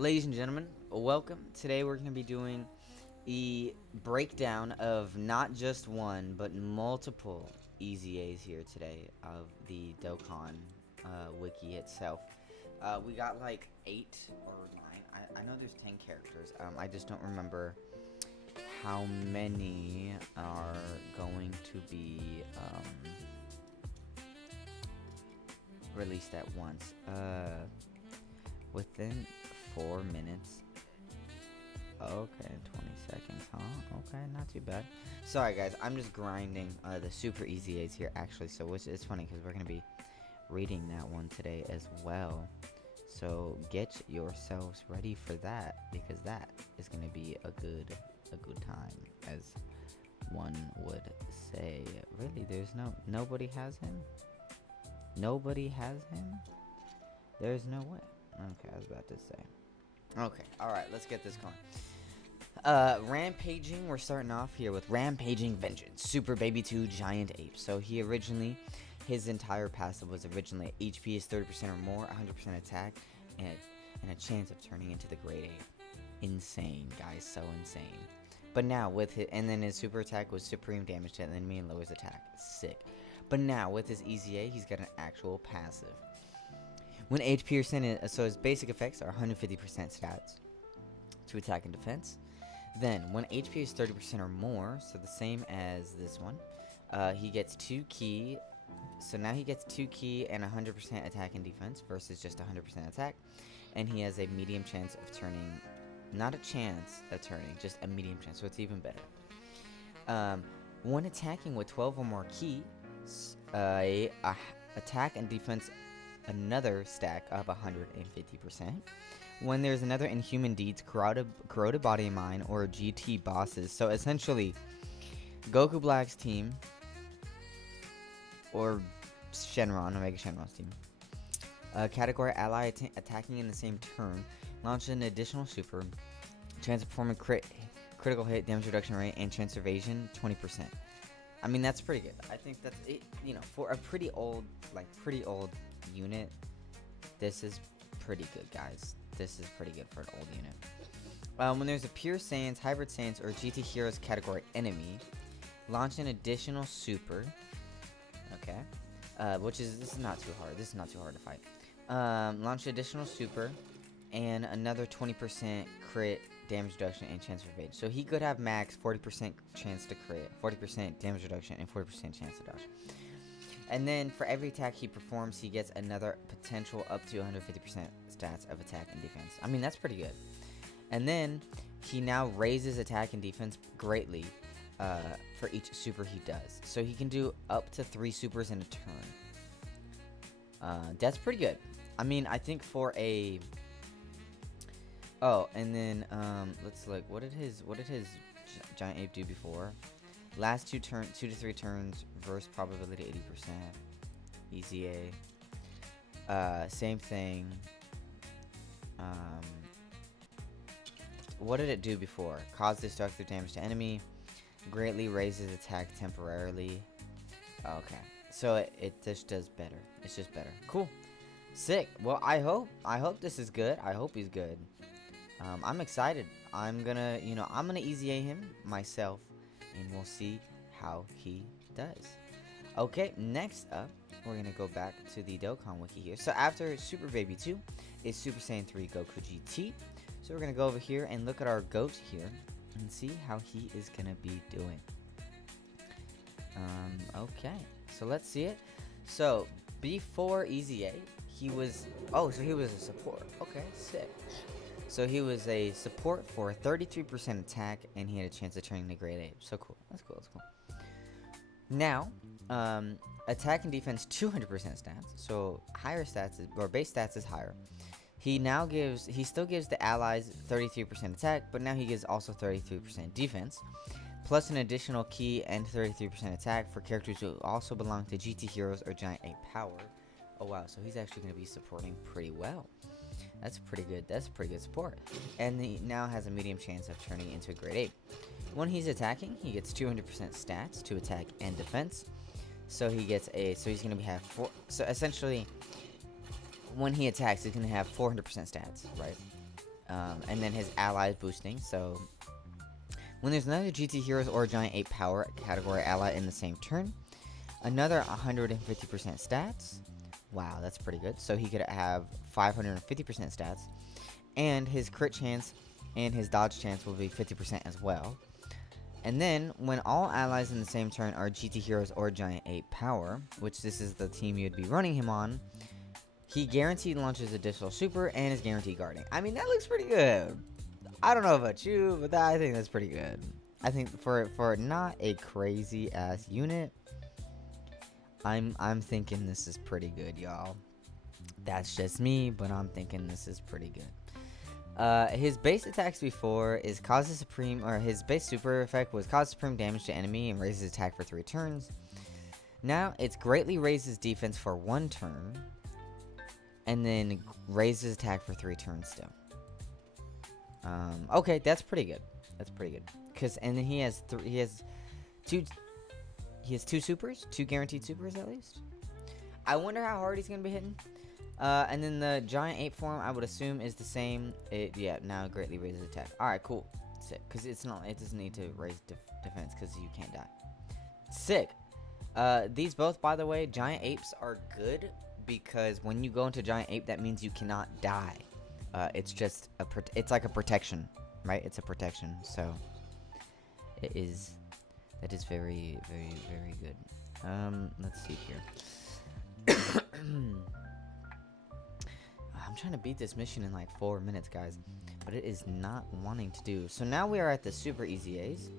Ladies and gentlemen, welcome. Today we're going to be doing a breakdown of not just one, but multiple EZAs here today of the Dokkan wiki itself. We got like 8 or 9. I know there's 10 characters. I just don't remember how many are going to be released at once. Within 4 minutes. Okay, 20 seconds, huh? Okay, not too bad. Sorry guys, I'm just grinding the Super EZAs here actually, so it's funny because we're going to be reading that one today as well. So get yourselves ready for that, because that is going to be a good time, as one would say. Really, nobody has him? Nobody has him? There's no way. Okay, I was about to say. Okay, alright, let's get this going. Rampaging, we're starting off here with Rampaging Vengeance, Super Baby 2 Giant Ape. So his entire passive was originally HP is 30% or more, 100% attack, and a chance of turning into the Great Ape. Insane, guys, so insane. But now and then his super attack was supreme damage to the enemy and lowers attack. Sick. But now with his EZA, he's got an actual passive. When HP or sent, so his basic effects are 150% stats to attack and defense. Then, when HP is 30% or more, so the same as this one, he gets 2 key. So now he gets 2 key and 100% attack and defense versus just 100% attack. And he has a medium chance of turning, not a chance of turning, just a medium chance, so it's even better. When attacking with 12 or more keys, attack and defense another stack of 150%. When there's another Inhuman Deeds, Corroded Body and Mind, or GT bosses. So essentially, Goku Black's team, or Shenron, Omega Shenron's team, category ally attacking in the same turn, launch an additional super, chance of performing critical hit, damage reduction rate, and chance evasion 20%. I mean, that's pretty good. I think that's it, for a pretty old unit, this is pretty good, guys. This is pretty good for an old unit. When there's a Pure Saiyans, Hybrid Saiyans, or GT Heroes category enemy, launch an additional super. Okay, this is not too hard. This is not too hard to fight. Launch an additional super, and another 20% crit, damage reduction, and chance of evade. So he could have max 40% chance to crit, 40% damage reduction, and 40% chance to dodge. And then for every attack he performs, he gets another potential up to 150% stats of attack and defense. I mean, that's pretty good. And then he now raises attack and defense greatly for each super he does. So he can do up to 3 supers in a turn. That's pretty good. I mean, I think for a... Oh, and then let's look. What did his Giant Ape do before? Last 2 to 3 turns, verse probability 80%. EZA. Same thing. What did it do before? Cause destructive damage to enemy. Greatly raises attack temporarily. Okay. So it just does better. It's just better. Cool. Sick. Well, I hope this is good. I hope he's good. I'm excited. I'm gonna EZA him myself, and we'll see how he does. Okay, next up, we're gonna go back to the Dokkan wiki here. So after Super Baby 2 is Super Saiyan 3 Goku GT. So we're gonna go over here and look at our goat here and see how he is gonna be doing. Okay, so let's see it. So before EZA, he was a support. Okay, sick. So he was a support for 33% attack, and he had a chance of turning to Great Ape. So cool. That's cool. Now, attack and defense 200% stats. So higher stats base stats is higher. He still gives the allies 33% attack, but now he gives also 33% defense, plus an additional key and 33% attack for characters who also belong to GT Heroes or Giant Ape Power. Oh wow, so he's actually going to be supporting pretty well. That's pretty good. That's pretty good support. And he now has a medium chance of turning into a Great Ape. When he's attacking, he gets 200% stats to attack and defense. So he's going to have 4. So essentially, when he attacks, he's going to have 400% stats, right? And then his allies boosting. So when there's another GT Heroes or Giant Ape Power category ally in the same turn, another 150% stats. Wow, that's pretty good. So he could have 550% stats. And his crit chance and his dodge chance will be 50% as well. And then, when all allies in the same turn are GT Heroes or Giant Ape Power, which this is the team you'd be running him on, he guaranteed launches additional super and is guaranteed guarding. I mean, that looks pretty good. I don't know about you, but I think that's pretty good. I think for not a crazy ass unit, I'm thinking this is pretty good, y'all. That's just me, but I'm thinking this is pretty good. His base attacks before is causes supreme, or his base super effect was cause supreme damage to enemy and raises attack for 3 turns. Now it's greatly raises defense for 1 turn, and then raises attack for 3 turns still. Okay, that's pretty good. That's pretty good. And then he has two supers, 2 guaranteed supers at least. I wonder how hard he's gonna be hitting. And then the giant ape form, I would assume, is the same. Yeah, now greatly raises attack. All right, cool, sick. Cause it doesn't need to raise defense because you can't die. Sick. These both, by the way, giant apes are good because when you go into giant ape, that means you cannot die. It's just it's like a protection, right? It's a protection, so that is very, very, very good. Let's see here. I'm trying to beat this mission in like 4 minutes, guys, but it is not wanting to do. So now we are at the Super EZAs.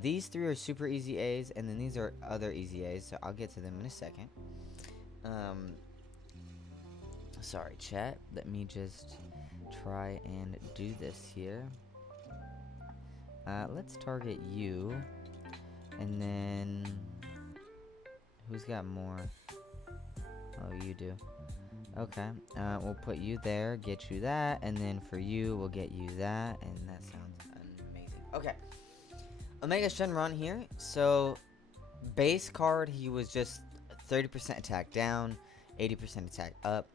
These 3 are Super EZAs, and then these are other EZAs, so I'll get to them in a second. Sorry, chat. Let me just try and do this here. Let's target you, and then who's got more? Oh, you do. Okay, we'll put you there, get you that, and then for you, we'll get you that, and that sounds amazing. Okay, Omega Shenron here. So, base card, he was just 30% attack down, 80% attack up.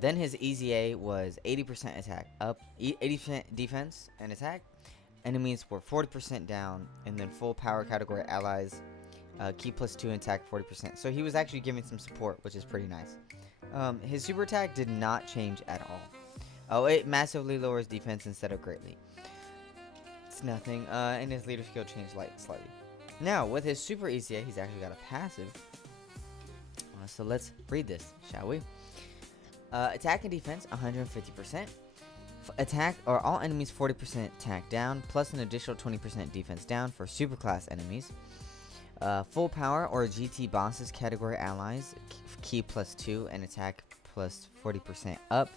Then his EZA was 80% attack up, 80% defense and attack. Enemies were 40% down, and then full power category allies, key +2 attack 40%. So he was actually giving some support, which is pretty nice. His super attack did not change at all. Oh, it massively lowers defense instead of greatly. It's nothing. And his leader skill changed slightly. Now, with his super EZA, he's actually got a passive. So let's read this, shall we? Attack and defense, 150%. Attack, or all enemies 40% attack down, plus an additional 20% defense down for superclass enemies. Full power or GT bosses category allies, key +2 and attack +40% up.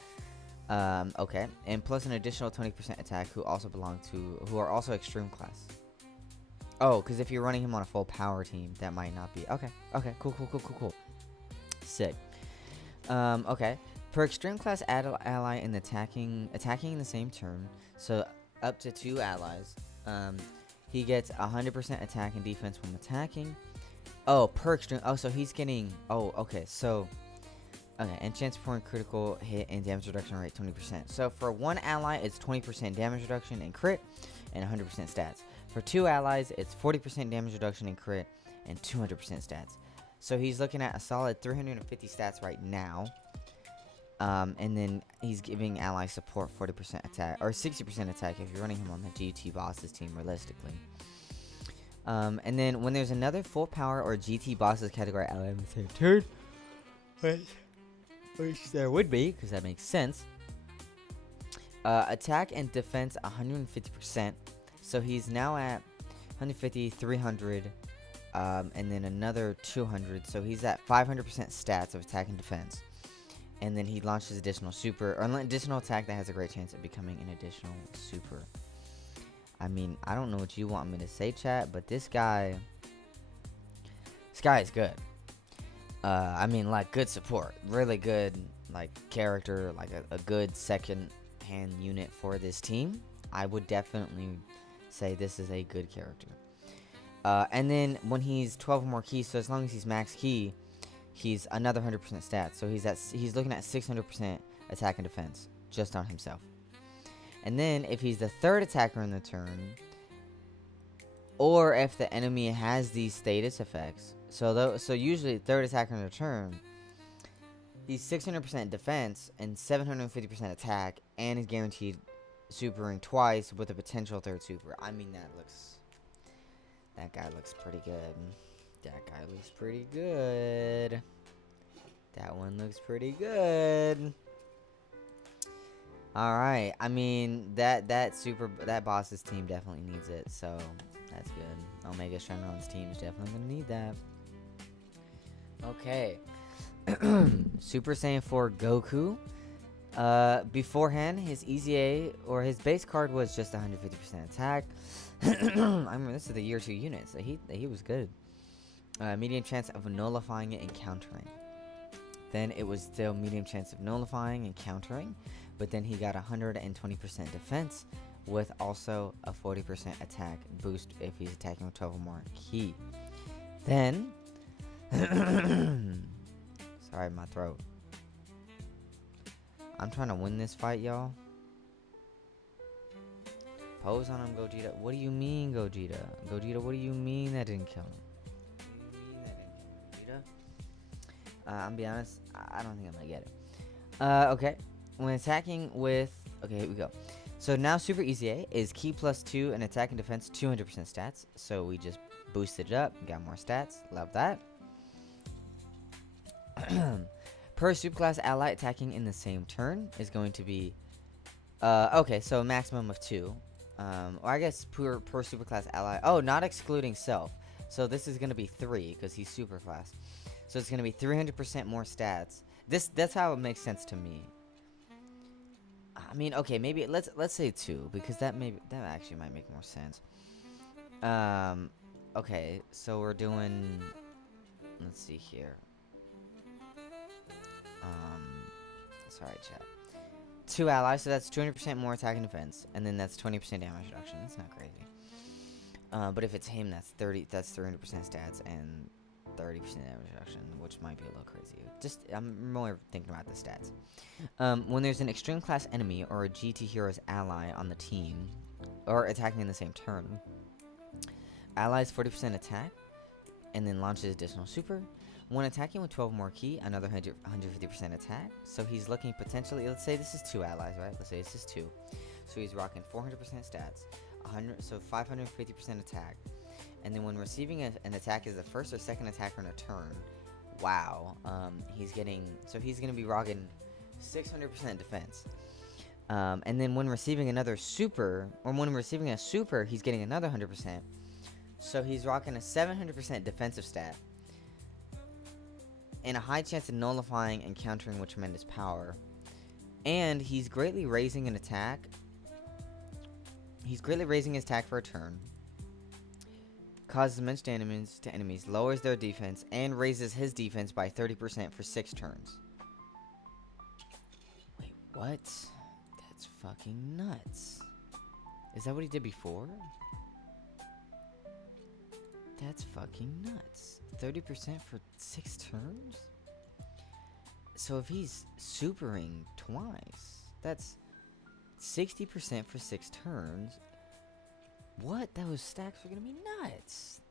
Okay, and plus an additional 20% attack who are also extreme class. Oh, because if you're running him on a full power team, that might not be. Okay, cool. Sick. Okay. Per extreme class ally in attacking in the same turn, so up to 2 allies, he gets 100% attack and defense when attacking. Oh, per extreme. Oh, so he's getting. Oh, okay. So, okay, and chance for critical hit and damage reduction rate 20%. So for 1 ally, it's 20% damage reduction and crit, and 100% stats. For 2 allies, it's 40% damage reduction and crit, and 200% stats. So he's looking at a solid 350 stats right now. And then he's giving ally support 40% attack, or 60% attack if you're running him on the GT bosses team, realistically. And then when there's another full power or GT bosses category ally in the same turn, which there would be, because that makes sense. Attack and defense 150%. So he's now at 150, 300, and then another 200. So he's at 500% stats of attack and defense. And then he launches additional super, or an additional attack that has a great chance of becoming an additional super. I mean, I don't know what you want me to say, chat, but this guy is good. I mean, like, good support. Really good, like, character, like a good second-hand unit for this team. I would definitely say this is a good character. And then when he's 12 or more keys, so as long as he's max key, he's another 100% stats. So he's looking at 600% attack and defense just on himself. And then if he's the third attacker in the turn, or if the enemy has these status effects. So usually third attacker in the turn, he's 600% defense and 750% attack, and he's guaranteed supering twice with a potential third super. I mean, that guy looks pretty good. That guy looks pretty good. That one looks pretty good. All right. I mean, that boss's team definitely needs it, so that's good. Omega Shenron's team is definitely gonna need that. Okay. Super Saiyan 4 Goku. Beforehand, his EZA or his base card was just 150% attack. I remember this is the year 2 units. He was good. Medium chance of nullifying it and countering. Then it was still medium chance of nullifying and countering, but then he got 120% defense with also a 40% attack boost if he's attacking with 12 or more ki. Then, sorry, my throat. I'm trying to win this fight, y'all. Pose on him, Gogeta. What do you mean, Gogeta? Gogeta, what do you mean that didn't kill him? What do you mean that didn't kill him, Gogeta? I'm be honest, I don't think I'm gonna get it. Okay. When attacking with... Okay, here we go. So now Super EZA is ki +2 and attack and defense 200% stats. So we just boosted it up, got more stats. Love that. Per superclass ally attacking in the same turn is going to be... okay, so a maximum of 2. Or I guess per superclass ally... Oh, not excluding self. So this is going to be 3 because he's superclass. So it's going to be 300% more stats. That's how it makes sense to me. I mean, okay, maybe let's say 2 because that actually might make more sense. Okay, so we're doing... Let's see here. Sorry, chat. 2 allies, so that's 200% more attack and defense, and then that's 20% damage reduction. That's not crazy. But if it's him, that's 300% stats and 30% damage reduction, which might be a little crazy. Just I'm more thinking about the stats. When there's an extreme class enemy or a GT hero's ally on the team, or attacking in the same turn, allies 40% attack, and then launches additional super. When attacking with 12 more ki, another 150% attack. So he's looking potentially, let's say this is 2 allies, right? Let's say this is 2. So he's rocking 400% stats, 550% attack. And then when receiving an attack as the first or second attacker in a turn, wow, he's going to be rocking 600% defense. And then when receiving another super, or when receiving a super, he's getting another 100%. So he's rocking a 700% defensive stat, and a high chance of nullifying and countering with tremendous power. And he's greatly raising an attack. He's greatly raising his attack for a turn. Causes immense damage to enemies, lowers their defense, and raises his defense by 30% for 6 turns. Wait, what? That's fucking nuts. Is that what he did before? That's fucking nuts. 30% for 6 turns? So if he's supering twice, that's 60% for 6 turns. What? Those stacks are gonna be nuts.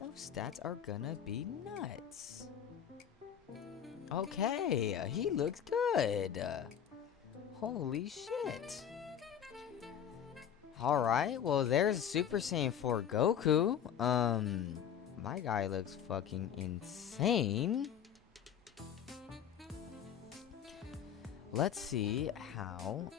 Those stats are gonna be nuts. Okay, he looks good. Holy shit. Alright, well there's Super Saiyan 4 Goku. My guy looks fucking insane. Let's see how,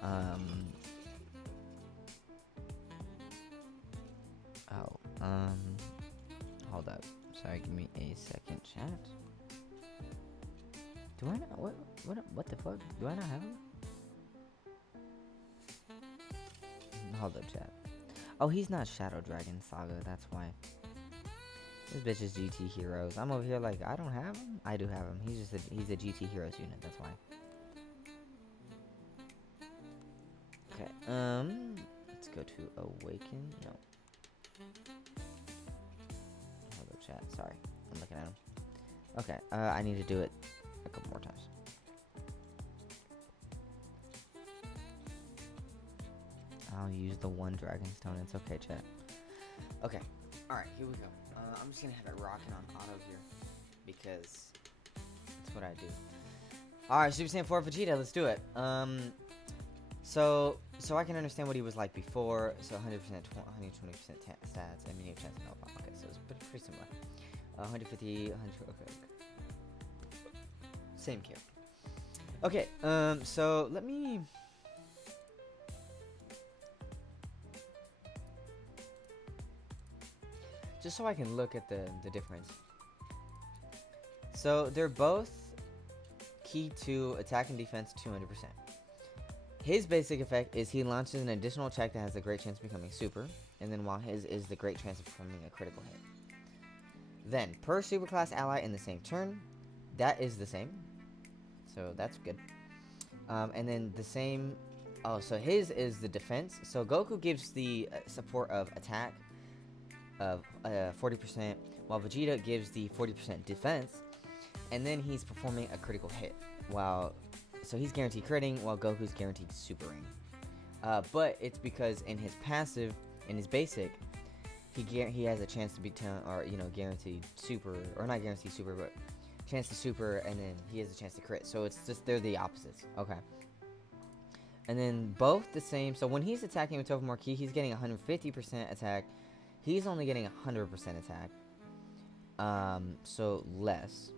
hold up. Sorry, give me a second, chat. Do I not, what the fuck? Do I not have him? Hold up, chat. Oh, he's not Shadow Dragon Saga, that's why. This bitch is GT Heroes. I'm over here like, I don't have him? I do have him. He's a GT Heroes unit, that's why. Okay, let's go to Awaken. No. Hold up, chat. Sorry. I'm looking at him. Okay, I need to do it a couple more times. I'll use the one dragon stone. It's okay, chat. Okay. Alright, here we go. I'm just gonna have it rocking on auto here. Because that's what I do. Alright, Super Saiyan 4 Vegeta, let's do it. So I can understand what he was like before. So 100%, 120% stats, and medium chance no bomb. Okay, so it's pretty similar. 150, 100, okay. Same character. Okay, so let me... just so I can look at the difference. So they're both key to attack and defense 200%. His basic effect is he launches an additional attack that has a great chance of becoming super, and then while his is the great chance of becoming a critical hit. Then, per superclass ally in the same turn, that is the same, so that's good. And then the same, oh, so his is the defense. So Goku gives the support of attack of 40%, while Vegeta gives the 40% defense, and then he's performing a critical hit, so he's guaranteed critting, while Goku's guaranteed supering. But it's because in his passive, in his basic, he has a chance to be guaranteed super, or not guaranteed super, but chance to super, and then he has a chance to crit. So it's just they're the opposites. Okay. And then both the same. So when he's attacking with 12 more ki, he's getting 150% attack. He's only getting 100% attack. So less.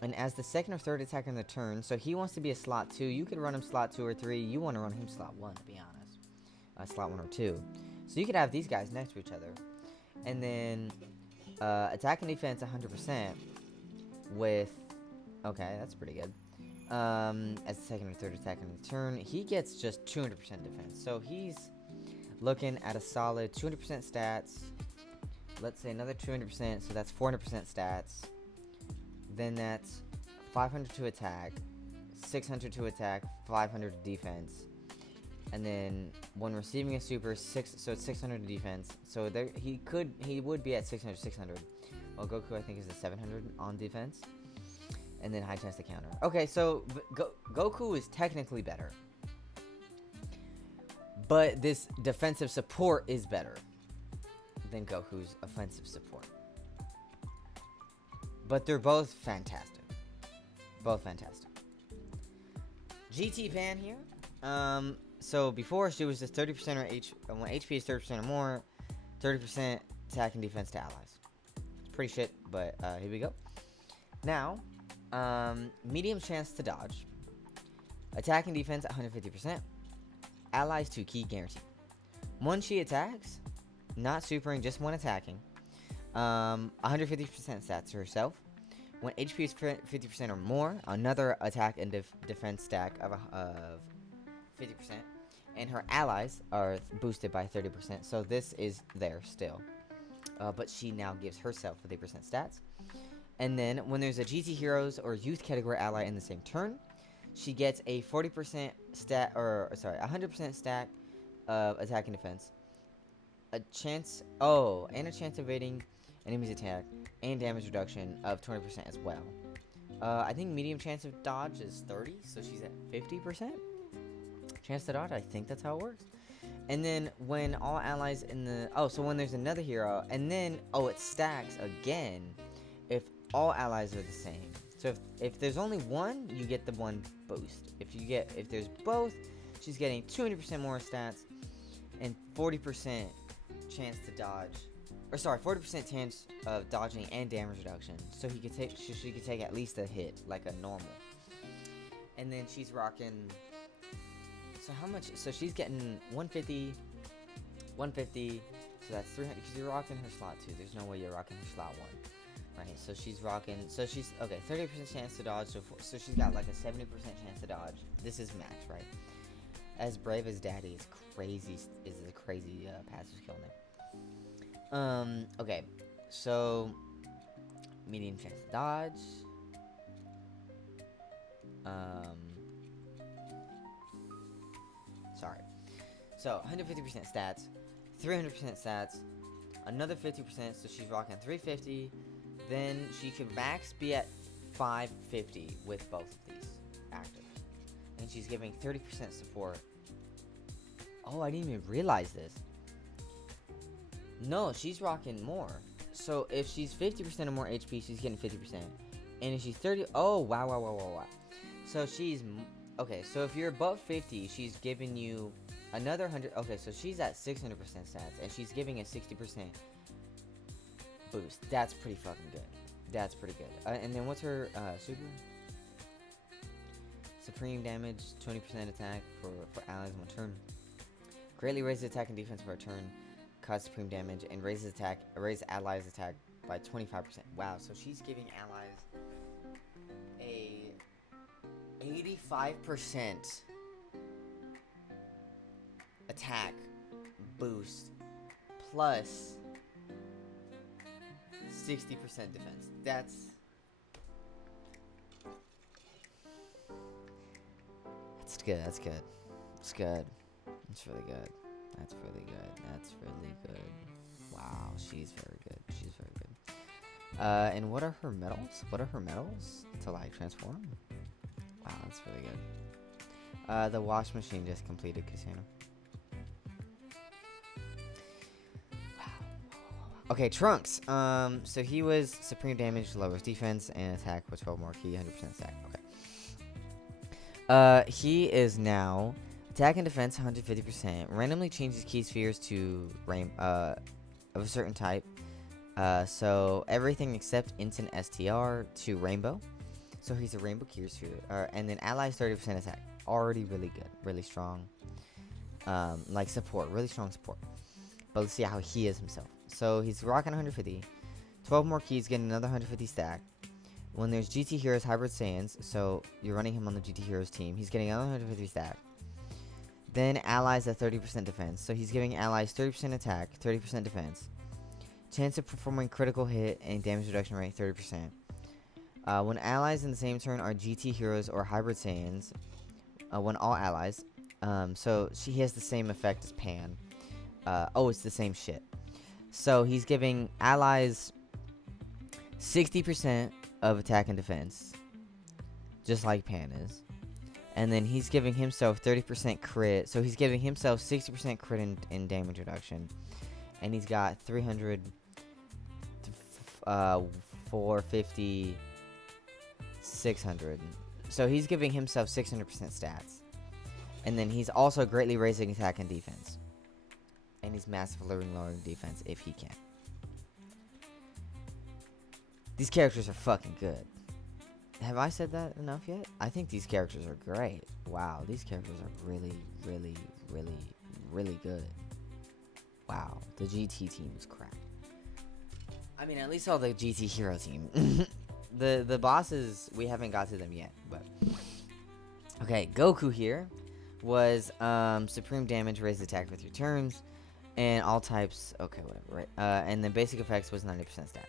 And as the second or third attacker in the turn, so he wants to be a slot 2. You could run him slot 2 or 3. You want to run him slot 1, to be honest. Slot 1 or 2. So you could have these guys next to each other. And then attack and defense 100% with... okay, that's pretty good. As the second or third attacker in the turn, he gets just 200% defense. So he's looking at a solid 200% stats. Let's say another 200%, so that's 400% stats. Then that's 500 to attack, 600 to attack, 500 to defense. And then when receiving a super, so it's 600 to defense. So there he would be at 600, 600. While Goku, I think, is at 700 on defense. And then high chance to counter. Okay, so Goku is technically better. But this defensive support is better than Goku's offensive support. But they're both fantastic. Both fantastic. GT Pan here. So before she was just 30% or when HP is 30% or more, 30% attack and defense to allies. It's pretty shit, but here we go. Now, medium chance to dodge. Attack and defense 150%. Allies 2 ki guaranteed. One she attacks, not supering, just one attacking. 150% stats to herself. When HP is 50% or more, another attack and defense stack of 50%. And her allies are boosted by 30%. So this is there still. But she now gives herself 50% stats. And then when there's a GT Heroes or Youth category ally in the same turn, she gets a 40% stat, or sorry, 100% stack of attack and defense. And a chance of evading enemy's attack and damage reduction of 20% as well. I think medium chance of dodge is 30, so she's at 50%. Chance to dodge, I think that's how it works. And then when all allies in the... so when there's another hero, and then, it stacks again if all allies are the same. So if there's only one, you get the one boost. If there's both, she's getting 200% more stats and 40% chance to dodge. Or sorry, 40% chance of dodging and damage reduction. So she could take at least a hit, like a normal. And then she's rocking... so how much? So she's getting 150, so that's 300, because you're rocking her slot 2. There's no way you're rocking her slot 1. Right, so she's rocking, okay, 30% chance to dodge, so she's got like a 70% chance to dodge. This is max, right? As Brave as Daddy is crazy, is a crazy passive skill name. Okay, so medium chance to dodge. Sorry. So 150% stats, 300% stats, another 50%, so she's rocking 350. Then she could max be at 550 with both of these active. And she's giving 30% support Oh, I didn't even realize this. No, she's rocking more. So if she's 50% or more HP, she's getting 50%. And if she's 30, oh, wow. So she's, okay, so if you're above 50, she's giving you another 100. Okay, so she's at 600% stats, and she's giving a 60% boost. That's pretty fucking good. That's pretty good. And then what's her super? Supreme damage, 20% attack for allies in 1 turn. Greatly raises attack and defense for a turn. Cause supreme damage and raises allies attack by 25%. Wow, so she's giving allies a 85% attack boost plus 60% defense. That's good. That's good. It's good. It's really good. That's really good. That's really good. Wow, she's very good. She's very good. And what are her medals? What are her medals to like transform? Wow, that's really good. The wash machine just completed Casino. Wow. Okay, Trunks. So he was supreme damage, lowers defense, and attack with 12 more key, 100% stack. Okay. He is now attack and defense 150%. Randomly changes key spheres to of a certain type. So everything except instant STR to rainbow. So he's a rainbow key sphere. And then allies 30% attack. Already really good, really strong. Like support, really strong support. But let's see how he is himself. So he's rocking 150. 12 more keys, getting another 150 stack. When there's GT Heroes Hybrid Saiyans, so you're running him on the GT Heroes team, he's getting another 150 stack. Then allies at 30% defense. So he's giving allies 30% attack, 30% defense. Chance of performing critical hit and damage reduction rate 30%. When allies in the same turn are GT Heroes or Hybrid Saiyans, when all allies, so he has the same effect as Pan. It's the same shit. So he's giving allies 60% of attack and defense, just like Pan is. And then he's giving himself 30% crit. So he's giving himself 60% crit in damage reduction. And he's got 300, 450, 600. So he's giving himself 600% stats. And then he's also greatly raising attack and defense. And he's massively lowering defense if he can. These characters are fucking good. Have I said that enough yet? I think these characters are great. Wow, these characters are really, really, really, really good. Wow, the GT team is crap. I mean, at least all the GT Hero team. The bosses, we haven't got to them yet, but... Okay, Goku here was supreme damage, raised attack with your turns, and all types... Okay, whatever, right? And the basic effects was 90% stats.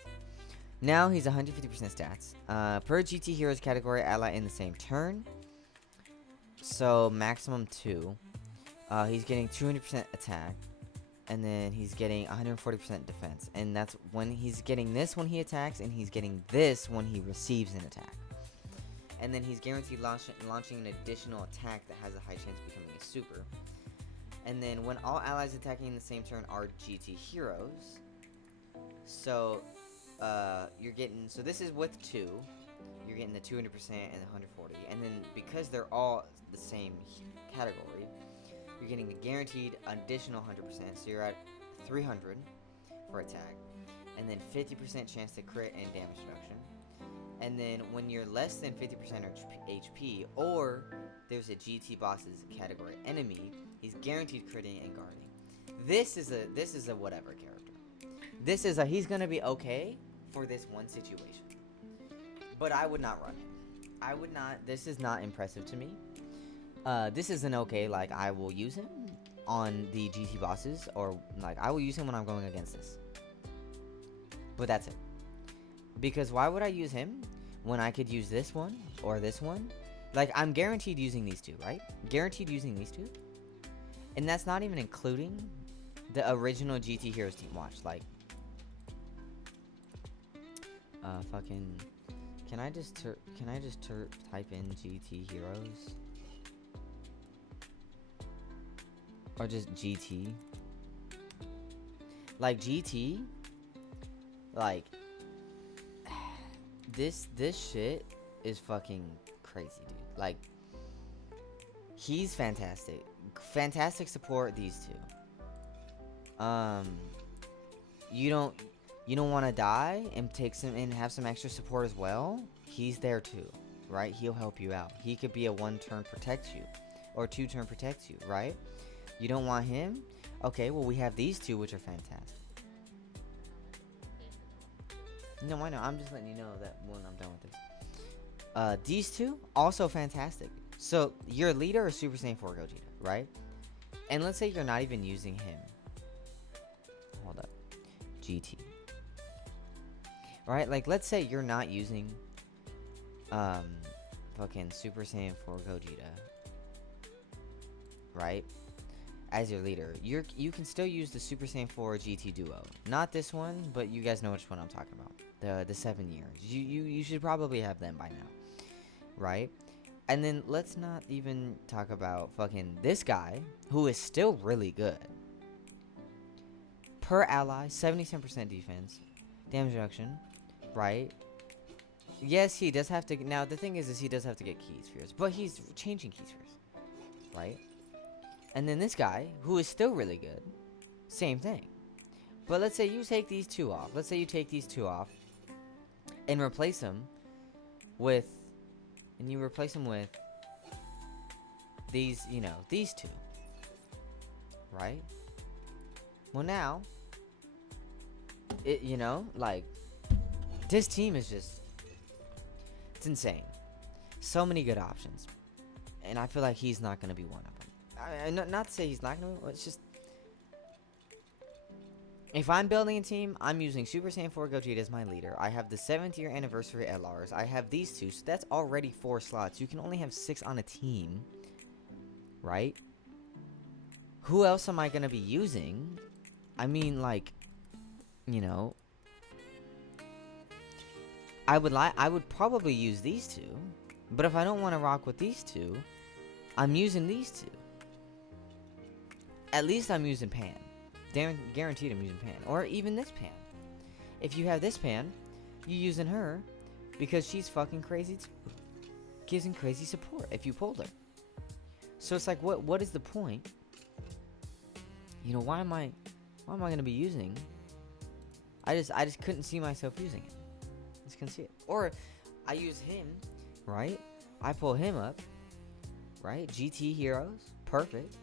Now he's 150% stats. Per GT Heroes category, ally in the same turn. So maximum 2. He's getting 200% attack. And then he's getting 140% defense. And that's when he's getting this when he attacks. And he's getting this when he receives an attack. And then he's guaranteed launching an additional attack that has a high chance of becoming a super. And then when all allies attacking in the same turn are GT Heroes. So... you're getting, so this is with 2, you're getting the 200% and the 140, and then because they're all the same category, you're getting a guaranteed additional 100%, so you're at 300 for attack, and then 50% chance to crit and damage reduction, and then when you're less than 50% HP, or there's a GT boss's category enemy, he's guaranteed critting and guarding. This is a whatever character. He's gonna be okay for this one situation. But I would not run him. I would not, this is not impressive to me. This isn't okay, like, I will use him on the GT bosses, or, like, I will use him when I'm going against this. But that's it. Because why would I use him when I could use this one, or this one? Like, I'm guaranteed using these two, right? Guaranteed using these two. And that's not even including the original GT Heroes team. Watch, like, fucking, can I just type in GT Heroes? Or just GT. Like GT, like this shit is fucking crazy, dude. Like he's fantastic. Fantastic support, these two. You don't want to die and take some and have some extra support as well. He's there too, right? He'll help you out. He could be a 1-turn protect you or 2-turn protect you, right? You don't want him? Okay, well we have these two, which are fantastic. No, I know. I'm just letting you know that when I'm done with this. These two, also fantastic. So, your leader is Super Saiyan 4 Gogeta, right? And let's say you're not even using him. Hold up. GT. Right? Like, let's say you're not using fucking Super Saiyan 4 Gogeta. Right? As your leader. You can still use the Super Saiyan 4 GT duo. Not this one, but you guys know which one I'm talking about. The 7 years. You should probably have them by now. Right? And then let's not even talk about fucking this guy, who is still really good. Per ally, 77% defense, damage reduction, right? Yes, he does have to. Now the thing is he does have to get key spheres, but he's changing key spheres, right? And then this guy, who is still really good, same thing. But let's say you take these two off. Let's say you take these two off and replace them with. And you replace them with these, you know, these two. Right? Well, now, you know, like, this team is just, it's insane. So many good options. And I feel like he's not going to be one of them. Not to say he's not going to be, it's just, if I'm building a team, I'm using Super Saiyan 4 Gogeta as my leader. I have the 7th year anniversary LRs. I have these two, so that's already 4 slots. You can only have 6 on a team, right? Who else am I going to be using? I mean, like, you know, I would probably use these two, but if I don't want to rock with these two, I'm using these two. At least I'm using Pan. Guaranteed I'm using Pan. Or even this Pan. If you have this Pan, you're using her because she's fucking crazy too. Gives him crazy support if you pulled her. So it's like, what is the point? You know, why am I gonna be using? I just couldn't see myself using it. I just couldn't see it. Or I use him, right? I pull him up, right? GT heroes, perfect.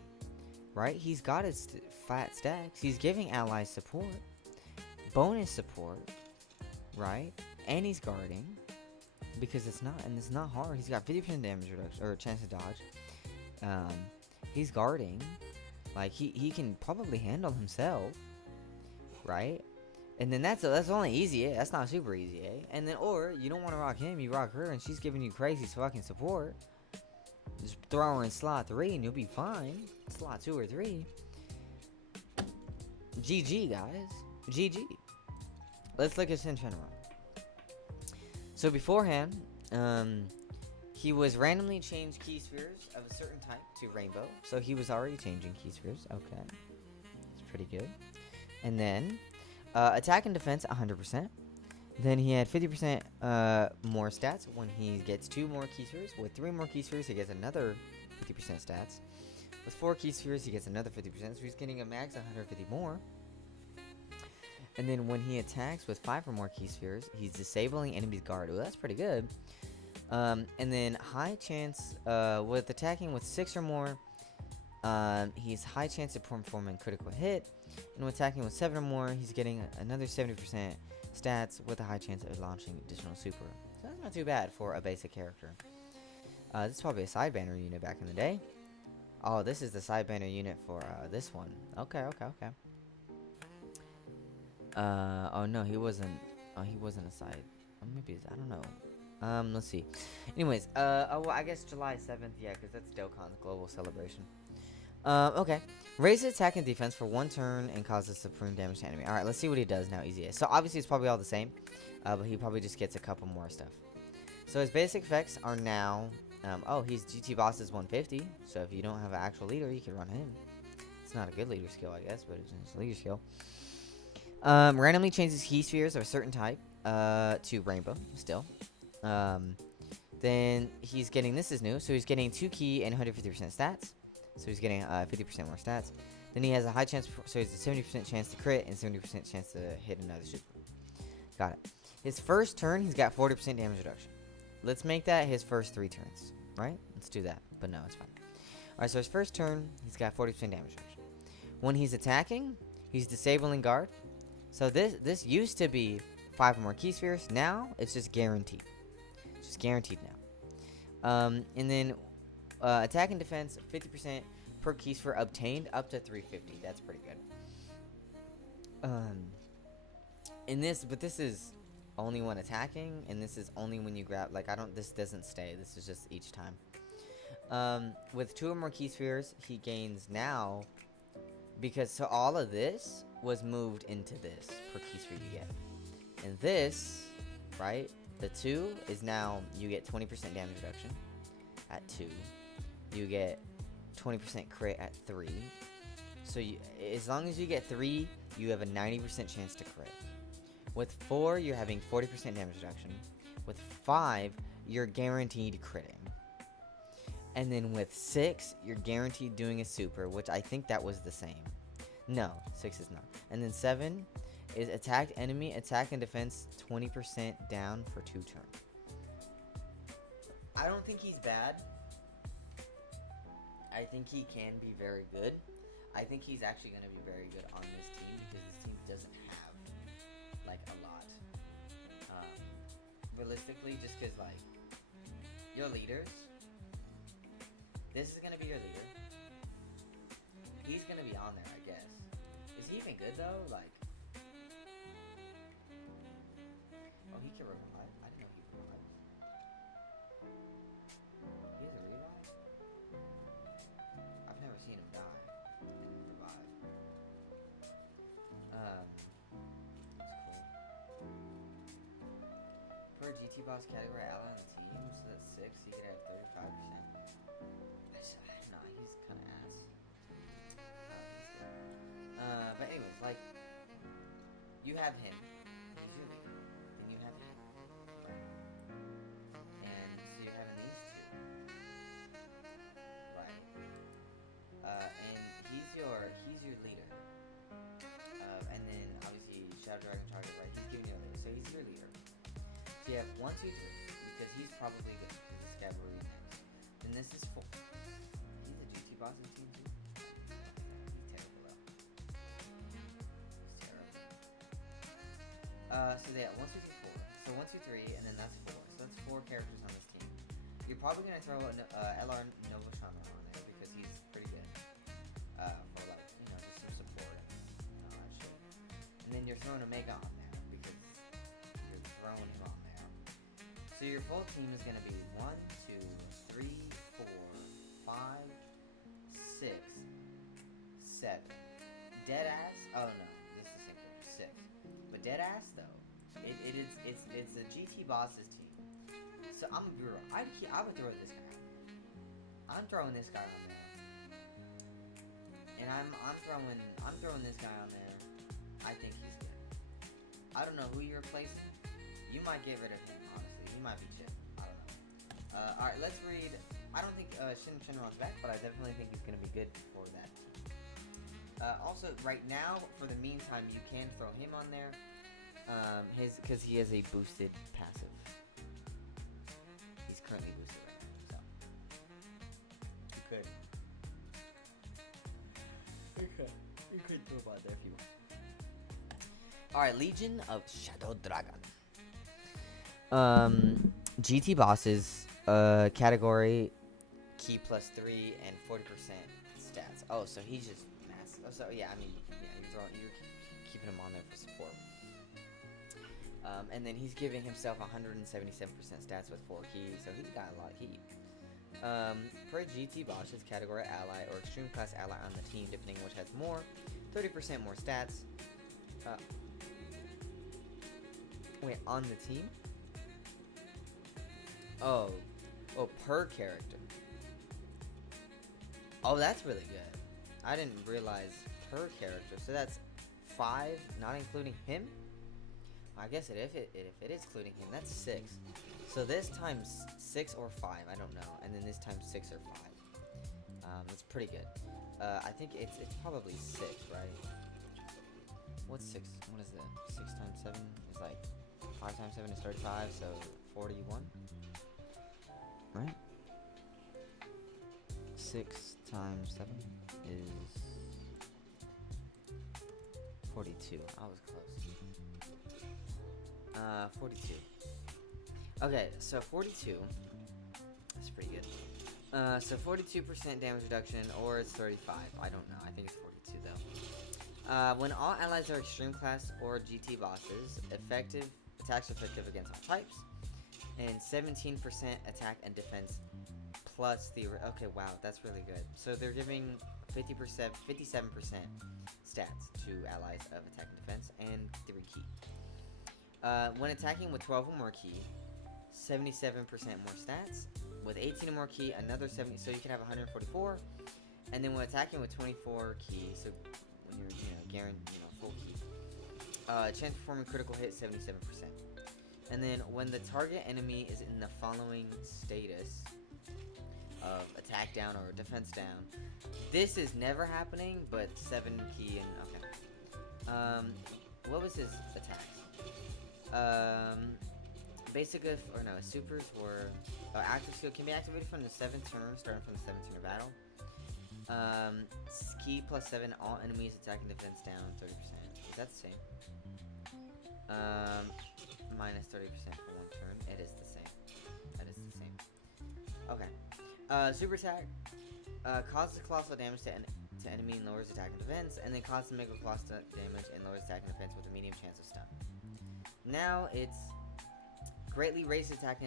Right? He's got his fat stacks. He's giving allies support. Bonus support. Right? And he's guarding. Because it's not hard. He's got 50% damage reduction, or chance to dodge. He's guarding. Like, he can probably handle himself. Right? And then that's only EZA. That's not super EZA. And then, or, you don't want to rock him, you rock her, and she's giving you crazy fucking support. Just throw her in slot 3 and you'll be fine. Slot 2 or 3. GG, guys. GG. Let's look at Shenron. So beforehand, he was randomly changed key spheres of a certain type to rainbow. So he was already changing key spheres. Okay. That's pretty good. And then, attack and defense, 100%. Then he had 50% more stats when he gets 2 more key spheres. With 3 more key spheres, he gets another 50% stats. With 4 key spheres, he gets another 50%. So he's getting a max 150 more. And then when he attacks with 5 or more key spheres, he's disabling enemy's guard. Oh, that's pretty good. And then high chance with attacking with 6 or more, he's high chance of performing critical hit. And when attacking with 7 or more, he's getting another 70% stats with a high chance of launching additional super. So that's not too bad for a basic character. This is probably a side banner unit back in the day. Oh, this is the side banner unit for this one. Okay. Oh no, he wasn't. Oh, he wasn't a side. Or maybe I don't know. Let's see. Anyways, oh, well, I guess July 7th. Yeah, because that's Dokkan's global celebration. Okay. Raises attack and defense for 1 turn and causes supreme damage to enemy. Alright, let's see what he does now, EZA. So obviously it's probably all the same, but he probably just gets a couple more stuff. So his basic effects are now, oh, he's GT boss is 150, so if you don't have an actual leader, you can run him. It's not a good leader skill, I guess, but it's just a leader skill. Randomly changes key spheres of a certain type to rainbow still. Then he's getting, this is new, so he's getting 2 key and 150% stats. So he's getting 50% more stats. Then he has a high chance, so he has a 70% chance to crit and 70% chance to hit another super. Got it. His first turn, he's got 40% damage reduction. Let's make that his first 3 turns, right? Let's do that, but no, it's fine. Alright, so his first turn, he's got 40% damage reduction. When he's attacking, he's disabling guard. So this used to be 5 or more key spheres. Now, it's just guaranteed. It's just guaranteed now. And then attack and defense, 50% per key sphere obtained, up to 350. That's pretty good. But this is only when attacking, and this is only when you grab, like, this doesn't stay. This is just each time. With 2 or more key spheres, he gains now, because so all of this was moved into this per key sphere you get. And this, right, the 2 is now, you get 20% damage reduction at 2. You get 20% crit at 3. So as long as you get 3, you have a 90% chance to crit. With 4, you're having 40% damage reduction. With 5, you're guaranteed critting. And then with 6, you're guaranteed doing a super, which I think that was the same. No, 6 is not. And then 7 is attacked enemy, attack and defense 20% down for 2 turns. I don't think he's bad. I think he can be very good. I think he's actually going to be very good on this team because this team doesn't have, like, a lot. Realistically, just because, like, your leaders, this is going to be your leader. He's going to be on there, I guess. Is he even good, though? Like, oh, he can revive? I didn't know he could revive. He has a revive? I've never seen him die and revive. It's cool. Per GT boss category ally on the team, so that's 6, you could have 35%. Nah, he's kind of ass. But anyways, like, you have him. He's your leader. Then you have him. Right? And so you're having these 2. Right. And he's your leader. And then obviously Shadow Dragon target, right? He's giving you a leader. So he's your leader. So you have 1, 2, 3. Because he's probably good. Because it's Cavalry next. Then this is 4. He's a GT boss in team 2. So yeah, 1, 2, 3, 4. So 1, 2, 3, and then that's 4. So that's 4 characters on this team. You're probably gonna throw an LR Nova Shaman on there because he's pretty good. For, like, you know, just some support and all that shit. And then you're throwing a Mega on there because you're throwing him on there. So your full team is gonna be 1, 2, 3, 4, 5, 6, 7. Deadass. Oh no, this is 6. But Deadass though, it's a GT boss's team. So I'm a guru. I would throw this guy on. I'm throwing this guy on there. And I'm throwing this guy on there. I think he's good. I don't know who you're replacing. You might get rid of him, honestly. He might be chip. I don't know. Alright, let's read. I don't think Shinron's back, but I definitely think he's gonna be good for that. Also, right now, for the meantime, you can throw him on there. Because he has a boosted passive. He's currently boosted right now, so you could throw him on there if you want. All right, Legion of Shadow Dragon. GT bosses, category key +3 and 40% stats. Oh, so he's just massive. Oh, so yeah, I mean, yeah, you're keeping him on there for support. And then he's giving himself 177% stats with 4 keys, so he's got a lot of heat. Per GT bosses, category ally or extreme class ally on the team, depending on which has more, 30% more stats. Wait, on the team? Oh, per character. Oh, that's really good. I didn't realize per character. So that's 5, not including him. I guess if it is including him, that's 6. So this times 6 or 5, I don't know, and then this times 6 or 5. That's pretty good. I think it's probably 6, right? What's 6? What is that? 6 times 7 is like 5 times 7 is 35, so 41, right? 6 times 7 is 42. I was close. 42. Okay, so 42. That's pretty good. So 42% damage reduction, or it's 35. I don't know. I think it's 42 though. When all allies are extreme class or GT bosses, attacks effective against all types, and 17% attack and defense plus the. Okay, wow, that's really good. So they're giving 57% stats to allies of attack and defense, and 3 key. When attacking with 12 or more key, 77% more stats. With 18 or more key, another 70. So you can have 144. And then when attacking with 24 key, so when you're guaranteed, full key, chance performing critical hit 77%. And then when the target enemy is in the following status of attack down or defense down, this is never happening, but 7 key and okay. What was his attacks? Basic supers were active skill can be activated from the 7th turn, starting from the 7th turn of battle. Ski plus 7, all enemies attack and defense down 30%. Is that the same? Minus 30% for 1 turn. It is the same. That is the same. Okay. Super attack causes colossal damage to enemy and lowers attack and defense, and then causes mega colossal damage and lowers attack and defense with a medium chance of stun. Now it's greatly raised attack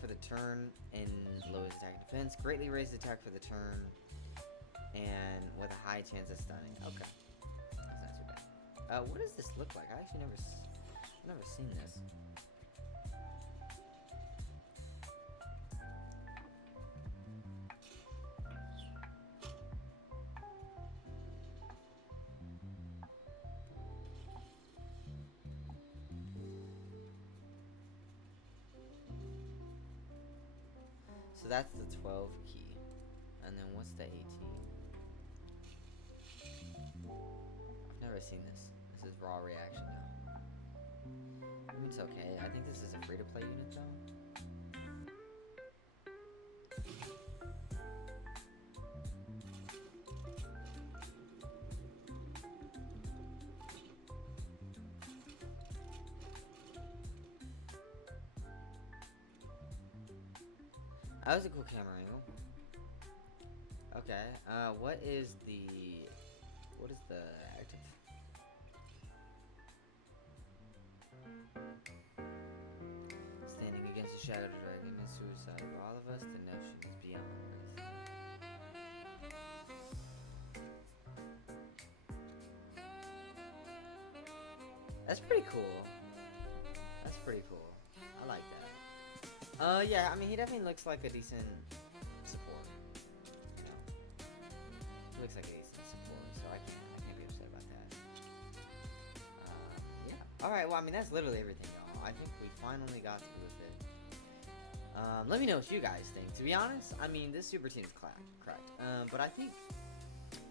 for the turn and lowers attack and defense. Greatly raised attack for the turn and with a high chance of stunning. Okay, that's not too bad. What does this look like? I actually never seen this. So that's the 12 key. And then what's the 18? I've never seen this. This is raw reaction now. I mean, it's okay. I think this is a free-to-play unit though. That was a cool camera angle. Okay, what is the active? Standing against the shadow dragon is suicide. For all of us, the notion is beyond earth. That's pretty cool. That's pretty cool. I like that. Yeah, I mean, he definitely looks like a decent support. You know? He looks like a decent support, so I can't be upset about that. Yeah. Alright, well, I mean, that's literally everything, y'all. I think we finally got through with it. Let me know what you guys think. To be honest, I mean, this super team is cracked. But I think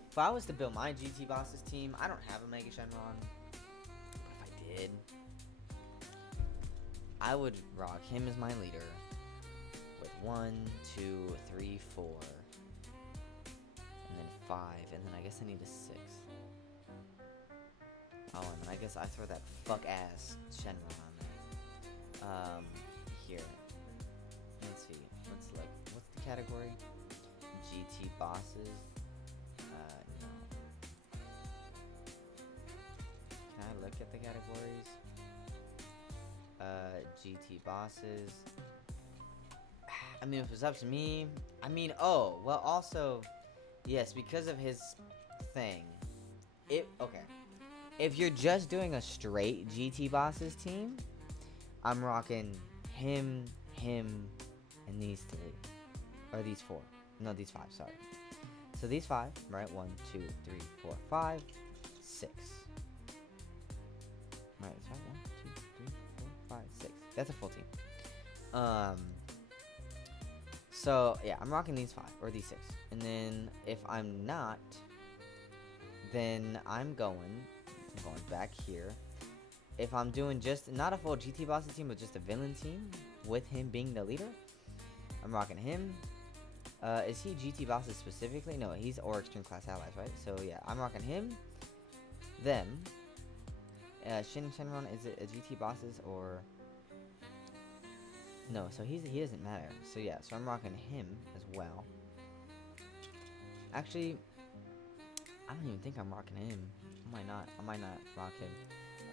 if I was to build my GT Bosses team, I don't have a Mega Shenron. But if I did, I would rock him as my leader with 1, 2, 3, 4, and then 5, and then I guess I need a 6. Oh, and then I guess I throw that fuck ass Shenron on there. Here. Let's see. Let's look. What's the category? GT bosses. No. Can I look at the categories? GT bosses. I mean, if it was up to me, I mean, oh, well, also, yes, because of his thing. Okay. If you're just doing a straight GT bosses team, I'm rocking him, and these 3. Or these 4. No, these 5, sorry. So these 5, right? 1, 2, 3, 4, 5, 6. Right, that's right. 1, 2, 3, 4, 5, 6. That's a full team. So yeah, I'm rocking these 5 or these 6, and then if I'm not, then I'm going back here. If I'm doing just not a full GT bosses team, but just a villain team with him being the leader, I'm rocking him. Is he GT bosses specifically? No, he's or extreme class allies, right? So yeah, I'm rocking him. Them. Shenron, is it a GT bosses or? No, so he doesn't matter. So yeah, so I'm rocking him as well. Actually, I don't even think I'm rocking him. I might not rock him.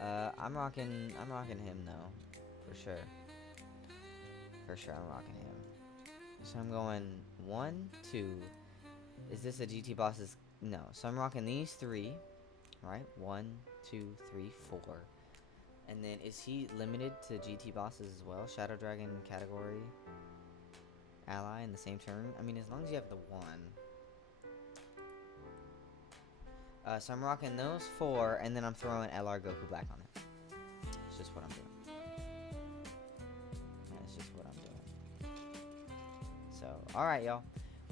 I'm rocking him though, for sure. For sure, I'm rocking him. So I'm going 1, 2. Is this a GT bosses? No. So I'm rocking these 3, right? 1, 2, 3, 4. And then is he limited to GT bosses as well? Shadow Dragon category ally in the same turn? I mean, as long as you have the 1. So I'm rocking those 4, and then I'm throwing LR Goku Black on it. It's just what I'm doing. That's just what I'm doing. So, alright, y'all.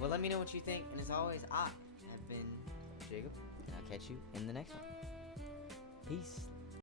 Well, let me know what you think. And as always, I have been Jacob. And I'll catch you in the next one. Peace.